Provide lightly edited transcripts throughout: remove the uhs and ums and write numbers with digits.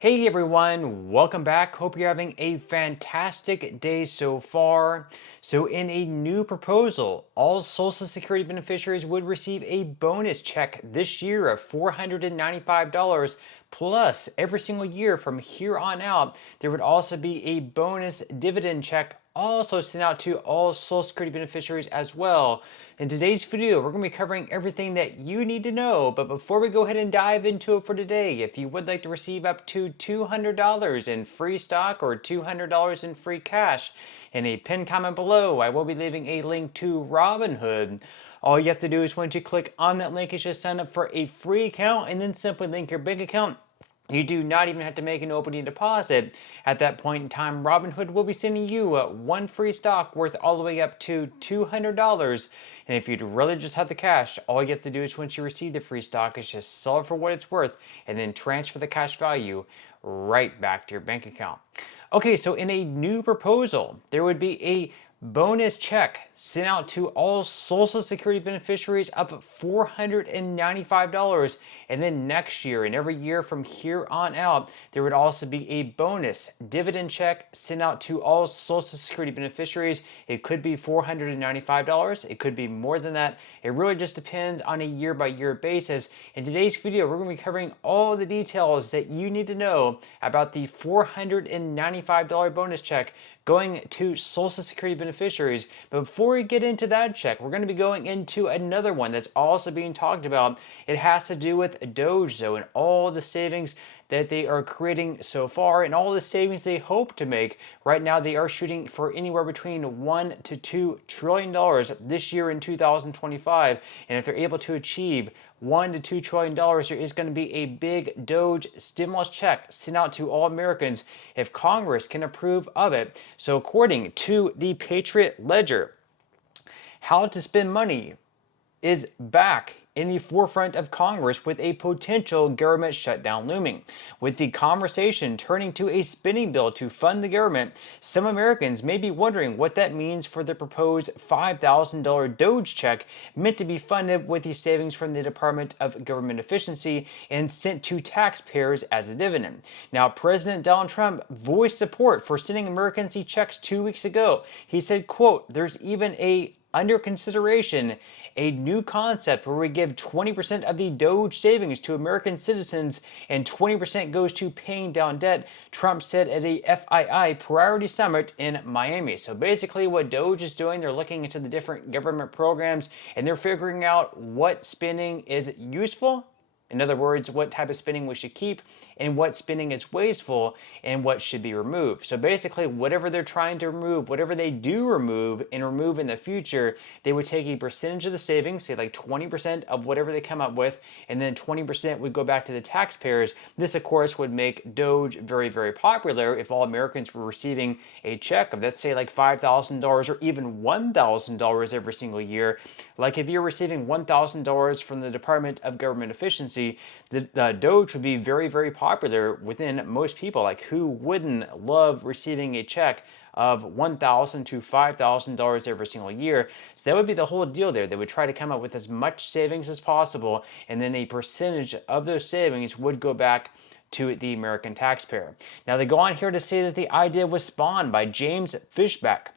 Hey everyone, welcome back. Hope you're having a fantastic day so far. So, in a new proposal, all Social Security beneficiaries would receive a bonus check this year of $495 plus every single year from here on out. There would also be a bonus dividend check also sent out to all Social Security beneficiaries as well. In today's video, we're going to be covering everything that you need to know. But before we go ahead and dive into it for today, if you would like to receive up to $200 in free stock or $200 in free cash, in a pinned comment below, I will be leaving a link to Robinhood. All you have to do is once you click on that link, is just sign up for a free account and then simply link your bank account. You do not even have to make an opening deposit. At that point in time, Robinhood will be sending you one free stock worth all the way up to $200. And if you'd rather just have the cash, all you have to do is once you receive the free stock is just sell it for what it's worth and then transfer the cash value right back to your bank account. Okay, so in a new proposal, there would be a bonus check sent out to all Social Security beneficiaries of $495. And then next year and every year from here on out, there would also be a bonus dividend check sent out to all Social Security beneficiaries. It could be $495. It could be more than that. It really just depends on a year by year basis. In today's video, we're going to be covering all the details that you need to know about the $495 bonus check going to Social Security beneficiaries. But before we get into that check, we're going to be going into another one that's also being talked about. It has to do with DOGE, though, and all the savings that they are creating so far and all the savings they hope to make. Right now, they are shooting for anywhere between $1 to $2 trillion this year in 2025. And if they're able to achieve $1 to $2 trillion, there is going to be a big DOGE stimulus check sent out to all Americans if Congress can approve of it. So according to the Patriot Ledger, how to spend money is back in the forefront of Congress with a potential government shutdown looming. With the conversation turning to a spending bill to fund the government, some Americans may be wondering what that means for the proposed $5,000 DOGE check meant to be funded with the savings from the Department of Government Efficiency and sent to taxpayers as a dividend. Now, President Donald Trump voiced support for sending Americans the checks 2 weeks ago. He said, quote, "There's even under consideration a new concept where we give 20% of the DOGE savings to American citizens and 20% goes to paying down debt," Trump said at a FII priority summit in Miami. So basically what DOGE is doing, they're looking into the different government programs and they're figuring out what spending is useful. In other words, what type of spending we should keep and what spending is wasteful and what should be removed. So basically, whatever they're trying to remove, whatever they do remove and remove in the future, they would take a percentage of the savings, say like 20% of whatever they come up with, and then 20% would go back to the taxpayers. This, of course, would make DOGE very, very popular if all Americans were receiving a check of, let's say, like $5,000 or even $1,000 every single year. Like if you're receiving $1,000 from the Department of Government Efficiency, the DOGE would be very, very popular within most people. Like, who wouldn't love receiving a check of $1,000 to $5,000 every single year? So that would be the whole deal there. They would try to come up with as much savings as possible, and then a percentage of those savings would go back to the American taxpayer. Now, they go on here to say that the idea was spawned by James Fishback,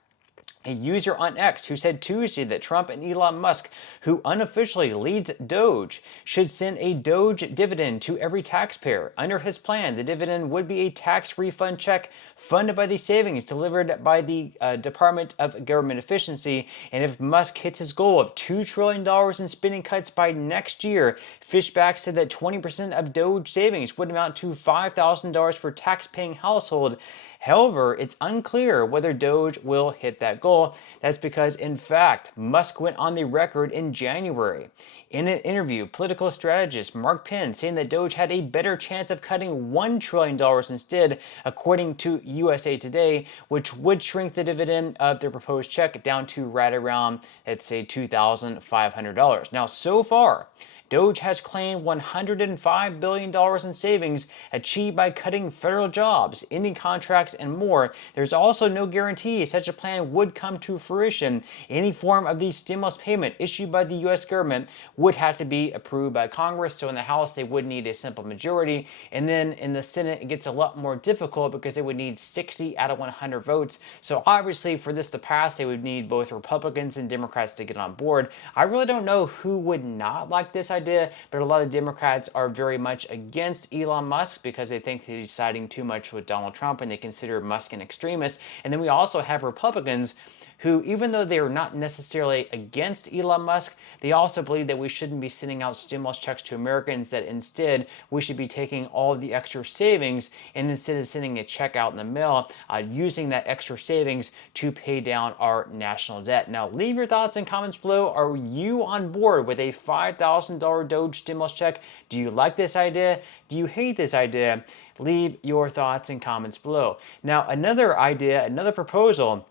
a user on X, who said Tuesday that Trump and Elon Musk, who unofficially leads DOGE, should send a DOGE dividend to every taxpayer. Under his plan, the dividend would be a tax refund check funded by the savings delivered by the Department of Government Efficiency. And if Musk hits his goal of $2 trillion in spending cuts by next year, Fishback said that 20% of DOGE savings would amount to $5,000 per tax-paying household. However, it's unclear whether DOGE will hit that goal. That's because, in fact, Musk went on the record in January in an interview, political strategist Mark Penn saying that DOGE had a better chance of cutting $1 trillion instead, according to USA Today, which would shrink the dividend of their proposed check down to right around, let's say, $2,500. Now, so far, DOGE has claimed $105 billion in savings achieved by cutting federal jobs, ending contracts, and more. There's also no guarantee such a plan would come to fruition. Any form of the stimulus payment issued by the U.S. government would have to be approved by Congress. So in the House, they would need a simple majority. And then in the Senate, it gets a lot more difficult because they would need 60 out of 100 votes. So obviously, for this to pass, they would need both Republicans and Democrats to get on board. I really don't know who would not like this idea, but a lot of Democrats are very much against Elon Musk because they think that he's siding too much with Donald Trump and they consider Musk an extremist. And then we also have Republicans who, even though they are not necessarily against Elon Musk, they also believe that we shouldn't be sending out stimulus checks to Americans, that instead we should be taking all of the extra savings and instead of sending a check out in the mail, using that extra savings to pay down our national debt. Now, leave your thoughts and comments below. Are you on board with a $5,000 DOGE stimulus check? Do you like this idea? Do you hate this idea? Leave your thoughts and comments below. Now, another idea, another proposal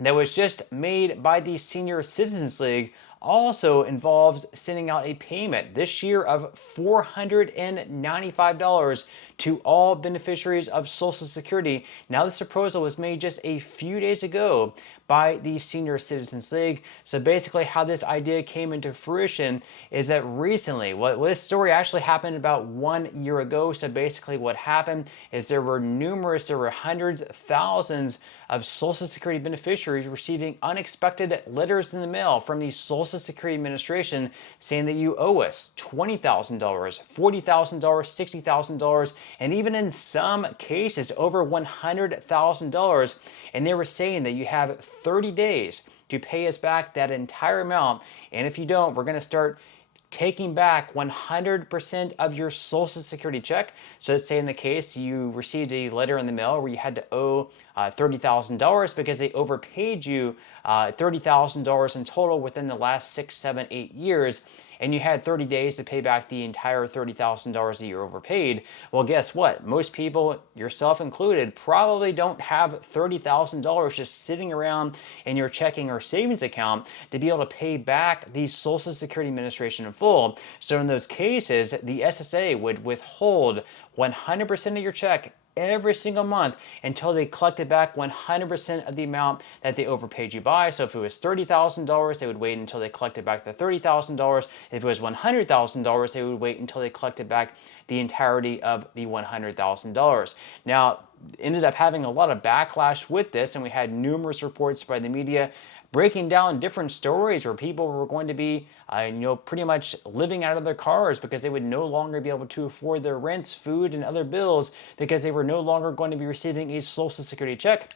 that was just made by the Senior Citizens League also involves sending out a payment this year of $495 to all beneficiaries of Social Security. Now, this proposal was made just a few days ago by the Senior Citizens League. So basically how this idea came into fruition is that recently, this story actually happened about 1 year ago. So basically what happened is there were hundreds, thousands of Social Security beneficiaries receiving unexpected letters in the mail from the Social Security Administration saying that you owe us $20,000, $40,000, $60,000, and even in some cases over $100,000. And they were saying that you have 30 days to pay us back that entire amount. And if you don't, we're going to start taking back 100% of your Social Security check. So let's say in the case you received a letter in the mail where you had to owe $30,000 because they overpaid you $30,000 in total within the last 6, 7, 8 years, and you had 30 days to pay back the entire $30,000 that you overpaid. Well, guess what? Most people, yourself included, probably don't have $30,000 just sitting around in your checking or savings account to be able to pay back the Social Security Administration in full. So in those cases, the SSA would withhold 100% of your check every single month until they collected back 100% of the amount that they overpaid you by. So if it was $30,000, they would wait until they collected back the $30,000. If it was $100,000, they would wait until they collected back the entirety of the $100,000. Now, ended up having a lot of backlash with this, and we had numerous reports by the media breaking down different stories where people were going to be, pretty much living out of their cars because they would no longer be able to afford their rents, food, and other bills because they were no longer going to be receiving a Social Security check.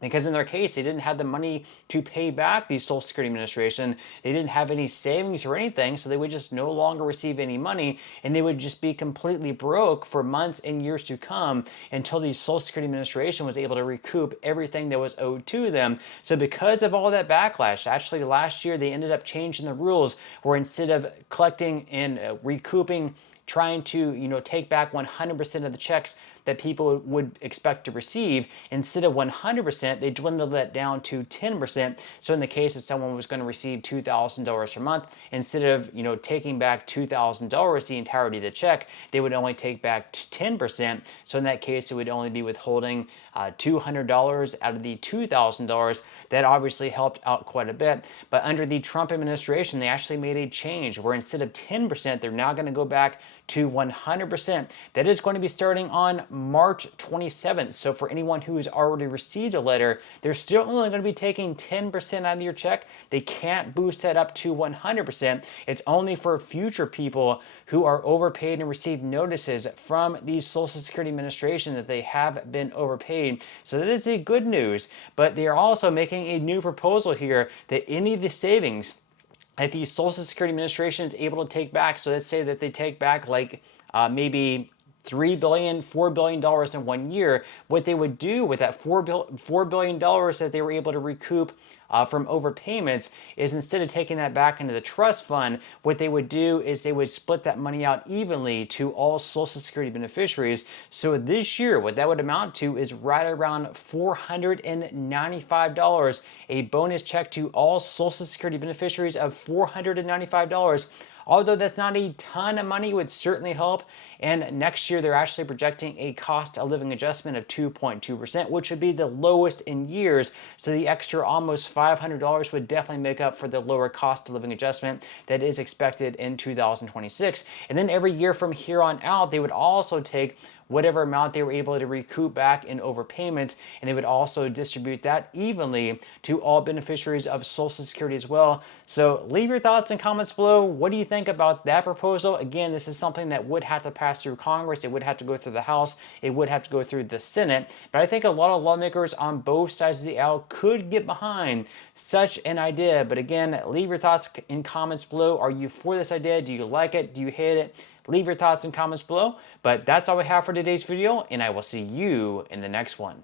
Because in their case, they didn't have the money to pay back the Social Security Administration. They didn't have any savings or anything, so they would just no longer receive any money, and they would just be completely broke for months and years to come until the Social Security Administration was able to recoup everything that was owed to them. So because of all that backlash, actually last year they ended up changing the rules where instead of collecting and recouping, trying to take back 100% of the checks that people would expect to receive, instead of 100%, they dwindled that down to 10%. So in the case that someone was going to receive $2,000 per month, instead of taking back $2,000, the entirety of the check, they would only take back 10%. So in that case, it would only be withholding $200 out of the $2,000. That obviously helped out quite a bit. But under the Trump administration, they actually made a change where instead of 10%, they're now going to go back to 100%. That is going to be starting on March 27th. So for anyone who has already received a letter, they're still only going to be taking 10% out of your check. They can't boost that up to 100%. It's only for future people who are overpaid and receive notices from the Social Security Administration that they have been overpaid. So that is the good news. But they are also making a new proposal here that any of the savings that the Social Security Administration is able to take back, so let's say that they take back maybe $3 billion, $4 billion in 1 year, what they would do with that $4 billion that they were able to recoup from overpayments is instead of taking that back into the trust fund, what they would do is they would split that money out evenly to all Social Security beneficiaries. So this year, what that would amount to is right around $495, a bonus check to all Social Security beneficiaries of $495. Although that's not a ton of money, it would certainly help. And next year, they're actually projecting a cost of living adjustment of 2.2%, which would be the lowest in years. So the extra almost $500 would definitely make up for the lower cost of living adjustment that is expected in 2026. And then every year from here on out, they would also take whatever amount they were able to recoup back in overpayments, and they would also distribute that evenly to all beneficiaries of Social Security as well. So leave your thoughts and comments below. What do you think about that proposal? Again, this is something that would have to pass through Congress. It would have to go through the House. It would have to go through the Senate. But I think a lot of lawmakers on both sides of the aisle could get behind such an idea. But again, leave your thoughts in comments below. Are you for this idea? Do you like it? Do you hate it? Leave your thoughts and comments below. But that's all we have for today's video, and I will see you in the next one.